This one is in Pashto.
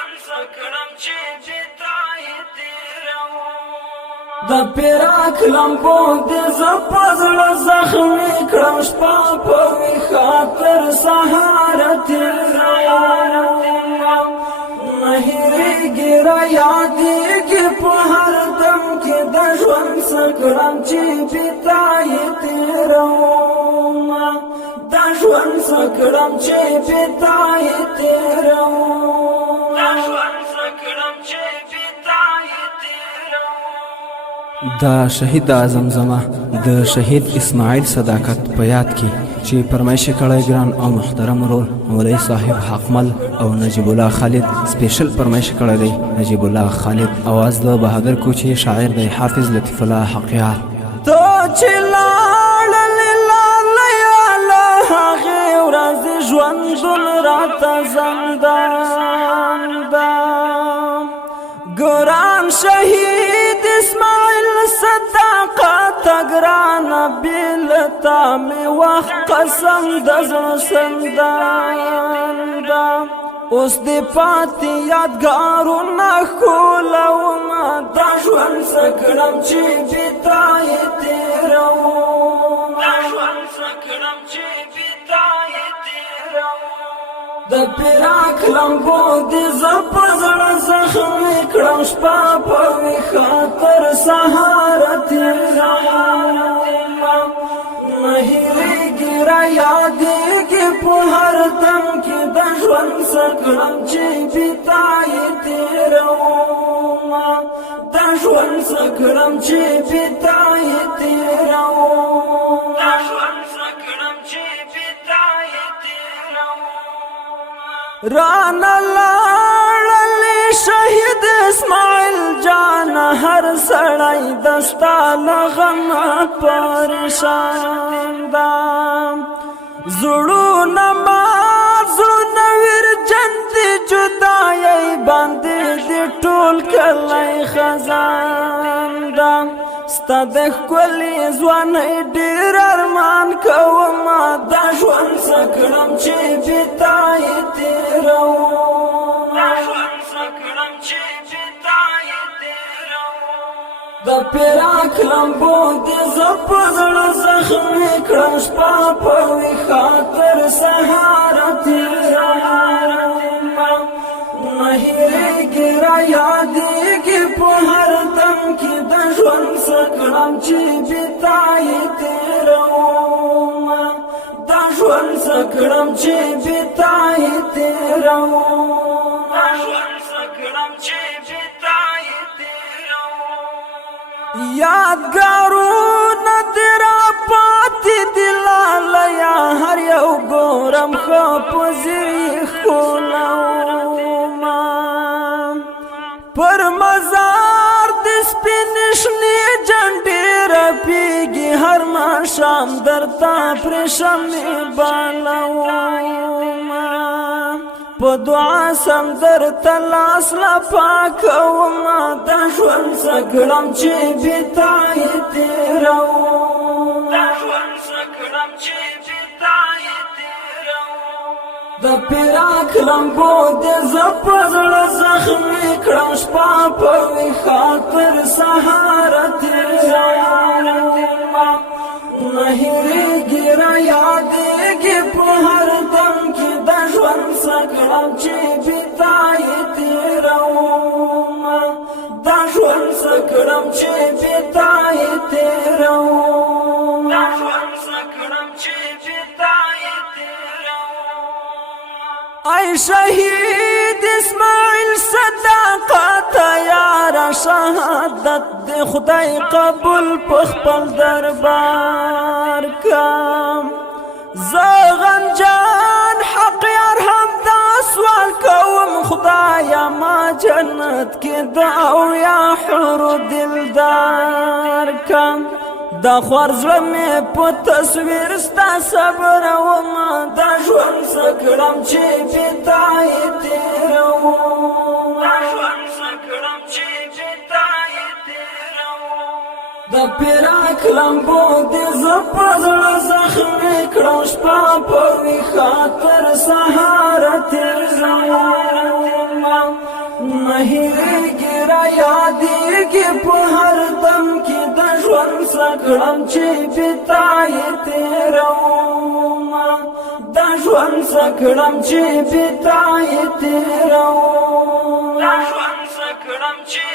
ژوند سکړم چې بتای تیروم د پیراک لمبو دې زه په زړه زخمي کړم شپه په ویښه تر سهاره تیروم نه هېرېږي رایادېږي په هر دم کې د ژوند سکړم چې بتای تیروم د ژوند سکړم چې بتای تیروم د ژوند سکړم چې بتای تیروم د شهید اعظم زما د شهید اسماعیل صداقت په یاد کې چې فرمایش کړی ګران او محترم رول مولوي صاحب حقمل او نجیب الله خالد سپیشل فرمایش کړی دی نجیب الله خالد اواز د بهادر کوچی شاعر دی حافظ لطیف الله حقیار تو چې لاړلې لالیاله هغې ورځې ژوندون راته زندان ده ګران شهید اسماعیل صداقت ګرانه بېلتا مې وخت قسم د زړه سندان ده اوس دې پاتې یادګارونه ښکلومه دا ژوند څه کړم چې بتای تېروم دا ژوند څه کړم چې بتای تېروم د پیراک لمبو دې زه په زړه زخمي کړم شپه په ویښه تر سهاره تېروم نه هېرېږي رایادېږي په هر دم کې د ژوند څه کړم چې بتای تېروم د ژوند څه کړم چې بتای تېروم د ژوند څه کړم چې بتای تېروم رانه لاړلې شهید اسماعیل جان هر سړی دستا له غمه پریشان ده زړونه مات زړونه ویرجن دي جدایۍ باندې دې ټول کلی خزان ده ستا د ښکلې ځوانۍ ډېر ارمان کومه دا ژوند څه کړم چې بتای تېروم دا ژوند څه کړم چې بتای تېروم د پیراک لمبو دې زه په زړه زخمي کړم شپه په ویښه تر سهاره تېروم نه هېرېږي رایادېږي په هر دم کې د ژوند څه کړم چې بتای تېروم دا ژوند څه کړم چې بتای تېروم دا ژوند څه کړم چې بتای تېروم یادګارونه دې راپاتې دي لالیا هر یو ګورم ښه په ځیر ښکلوم پر مزار د سپینې شنې جنډې رپېږي هر ماښام درته پرې شمې بالوم په دعا سم درته لاس لا پاکومه دا ژوند څه کړم چې بتای تېروم دا ژوند څه کړم چې بتای تېروم د پیراک لمبو دې زه په زړه زخمي کړم شپه په ویښه تر سهاره تېروم نه هېرېږي رایادېږي په هر دم کې د ژوند څه کړم چې بتای تېروم دا ژوند څه کړم چې بتای تېروم دا ژوند څه کړم چې بتای تېروم ای شهید اسماعیل صداقت یاره شهادت دې خدای قبول په خپل دربار کم زه غمجان حق یار همدا سوال کوم خدایا ما جنت کې د اویا حور دلدار کم دا خوار زړه مې په تصویر ستا صبرومه دا ژوند څه کړم چې بتای تېروم دا ژوند څه کړم چې بتای تېروم د پیراک لمبو دې زه په زړه زخمي کړم شپه په ویښه تر سهاره تېروم سکړم چې بتای تیروم دا ژوند سکړم چې بتای تیروم دا ژوند سکړم چې